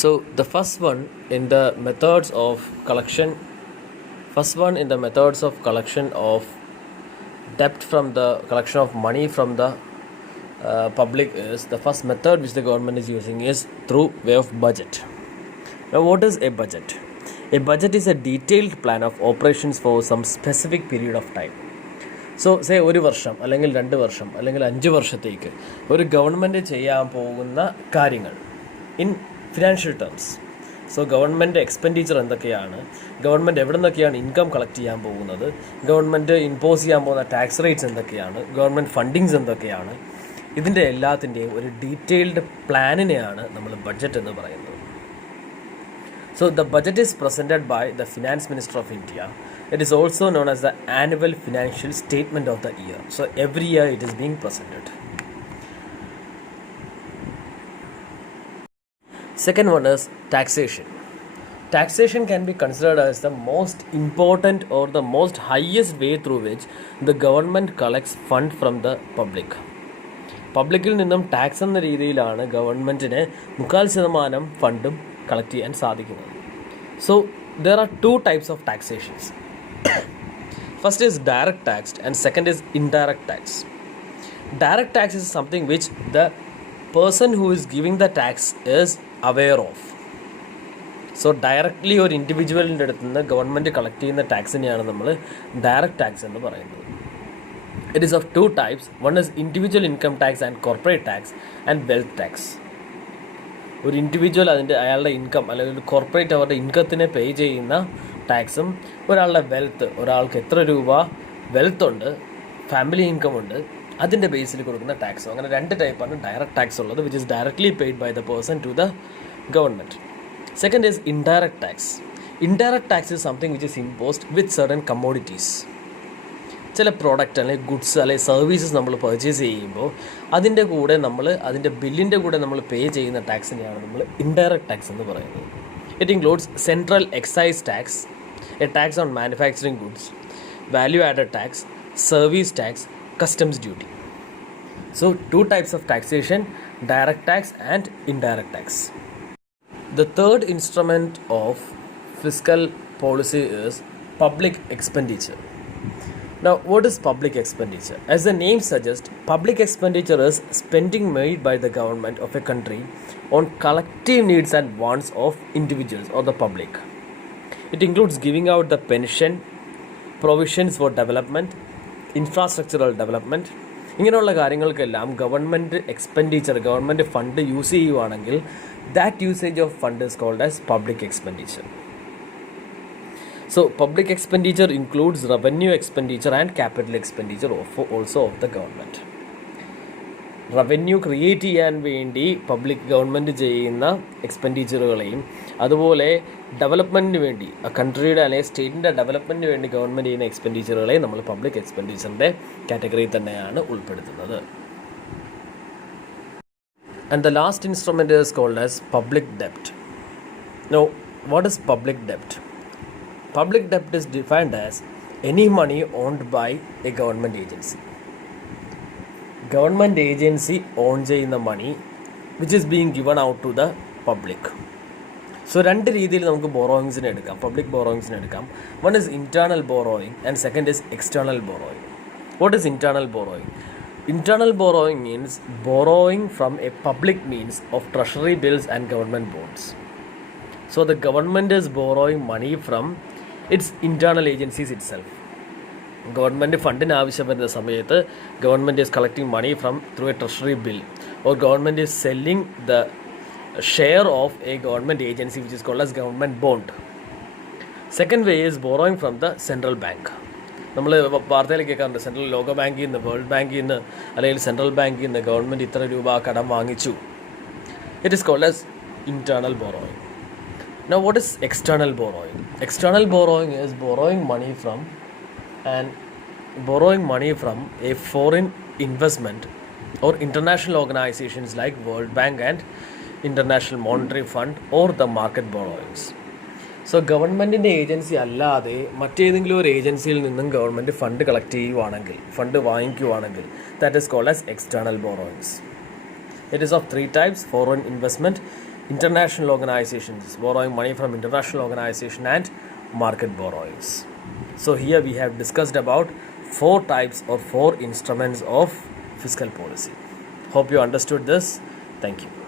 So the first one in the methods of collection, of debt from the collection of money from the public is the first method which the government is using is through way of budget. Now, what is a budget? A budget is a detailed plan of operations for some specific period of time. So ഒരു വർഷം അല്ലെങ്കിൽ 2 വർഷം അല്ലെങ്കിൽ 5 വർഷത്തേക്ക് ഒരു ഗവൺമെൻറ് ചെയ്യാൻ പോകുന്ന കാര്യങ്ങൾ in financial terms. So government expenditure എന്തൊക്കെയാണ്, ഗവൺമെൻറ് എവിടെ നിന്നൊക്കെയാണ് ഇൻകം കളക്ട് ചെയ്യാൻ പോകുന്നത്, ഗവൺമെൻറ് ഇമ്പോസ് ചെയ്യാൻ പോകുന്ന ടാക്സ് റേറ്റ്സ് എന്തൊക്കെയാണ്, ഗവൺമെൻറ് ഫണ്ടിങ്സ് എന്തൊക്കെയാണ്, ഇതിൻ്റെ എല്ലാത്തിൻ്റെയും ഒരു ഡീറ്റെയിൽഡ് പ്ലാനിനെയാണ് നമ്മൾ ബഡ്ജറ്റ് എന്ന് പറയുന്നത്. So the budget is presented by the Finance Minister of India. It is also known as the annual financial statement of the year. So every year it is being presented. Second one is taxation. Taxation can be considered as the most important or the most highest way through which the government collects fund from the public. പബ്ലിക്കിൽ നിന്നും ടാക്സ് എന്ന രീതിയിലാണ് ഗവൺമെൻറ്റിന് 4% ഫണ്ടും കളക്ട് ചെയ്യാൻ സാധിക്കുന്നത്. So there are 2 types of taxations. First is direct tax and second is indirect tax. Direct tax is something which the person who is giving the tax is aware of. So directly ഒരു ഇൻഡിവിജ്വലിൻ്റെ അടുത്ത് നിന്ന് government collect ചെയ്യുന്ന ടാക്സിനെയാണ് നമ്മൾ direct tax എന്ന് പറയുന്നത്. It is of 2 types. One is individual income tax and corporate tax and wealth tax. ഒരു ഇൻഡിവിജ്വൽ അയാളുടെ ഇൻകം അല്ലെങ്കിൽ ഒരു കോർപ്പറേറ്റ് അവരുടെ ഇൻകത്തിനെ പേ ചെയ്യുന്ന ടാക്സും ഒരാളുടെ വെൽത്ത്, ഒരാൾക്ക് എത്ര രൂപ വെൽത്ത് ഉണ്ട്, ഫാമിലി ഇൻകം ഉണ്ട്, അതിൻ്റെ ബേസിൽ കൊടുക്കുന്ന ടാക്സും. അങ്ങനെ 2 ടൈപ്പാണ് ഡയറക്റ്റ് ടാക്സ് ഉള്ളത്, which is directly paid by the person to the government. Second is indirect tax. Indirect tax is something which is imposed with certain commodities. ചില പ്രോഡക്റ്റ് അല്ലെങ്കിൽ ഗുഡ്സ് അല്ലെങ്കിൽ സർവീസസ് നമ്മൾ പർച്ചേസ് ചെയ്യുമ്പോൾ അതിൻ്റെ കൂടെ അതിൻ്റെ ബില്ലിൻ്റെ കൂടെ നമ്മൾ പേ ചെയ്യുന്ന ടാക്സിനെയാണ് നമ്മൾ ഇൻഡയറക്റ്റ് ടാക്സ് എന്ന് പറയുന്നത്. It includes central excise tax, A tax on manufacturing goods, value added tax, service tax, customs duty. So 2 types of taxation, direct tax and indirect tax. The third instrument of fiscal policy is public expenditure. Now, what is public expenditure? As the name suggests, public expenditure is spending made by the government of a country on collective needs and wants of individuals or the public. It includes giving out the pension, provisions for development, infrastructural development. ഇങ്ങനെയുള്ള കാര്യങ്ങൾക്കെല്ലാം government expenditure, government fund use ചെയ്യുവാണെങ്കിൽ that usage of fund is called as public expenditure. So public expenditure includes revenue expenditure and capital expenditure also of the government. Revenue create ചെയ്യാൻ വേണ്ടി ഗവൺമെൻറ് ചെയ്യുന്ന എക്സ്പെൻഡിച്ചറുകളെയും അതുപോലെ ഡെവലപ്മെൻറ്റിന് വേണ്ടി കൺട്രിയുടെ അല്ലെങ്കിൽ സ്റ്റേറ്റിൻ്റെ ഡെവലപ്മെൻറ്റിന് വേണ്ടി ഗവൺമെൻറ് ചെയ്യുന്ന എക്സ്പെൻഡിച്ചറുകളെയും നമ്മൾ പബ്ലിക് എക്സ്പെൻഡിച്ചറിൻ്റെ കാറ്റഗറിയിൽ തന്നെയാണ് ഉൾപ്പെടുത്തുന്നത്. And the last instrument is called as public debt. Now, what is public debt? Public debt is defined as any money owned by a government agency. Government agency owns ചെയ്യുന്ന money which is being given out to the public. So 2 രീതിയിൽ നമുക്ക് ബോറോയിങ്സിനെ എടുക്കാം, പബ്ലിക് ബോറോയിങ്സിനെ എടുക്കാം. One is internal borrowing and second is external borrowing. What is internal borrowing? Internal borrowing means borrowing from a public means of treasury bills and government bonds. So the government is borrowing money from its internal agencies itself. Government ഫണ്ടിന് ആവശ്യം വരുന്ന സമയത്ത് government is collecting money through a treasury bill or government is selling the share of a government agency which is called as government bond. Second way is borrowing from the central bank. നമ്മൾ വാർത്തയിൽ കേൾക്കാറുണ്ട്, സെൻട്രൽ ലോക ബാങ്കിൽ നിന്ന്, വേൾഡ് ബാങ്കിൽ നിന്ന് അല്ലെങ്കിൽ സെൻട്രൽ ബാങ്കിൽ നിന്ന് ഗവൺമെൻറ് ഇത്ര രൂപ കടം വാങ്ങിച്ചു. It is called as internal borrowing. Now, what is external borrowing? External borrowing is borrowing money from a foreign investment or international organizations like World Bank and International Monetary Fund or the market borrowings. So, ഗവൺമെൻറ്റിൻ്റെ agency അല്ലാതെ മറ്റേതെങ്കിലും ഒരു ഏജൻസിയിൽ നിന്നും government fund collect ചെയ്യുവാണെങ്കിൽ, fund വാങ്ങിക്കുവാണെങ്കിൽ that is called as external borrowings. It is of 3 types: foreign investment, international organizations, borrowing money from international organization, and market borrowings. So here we have discussed about four types or four instruments of fiscal policy. Hope you understood this. Thank you.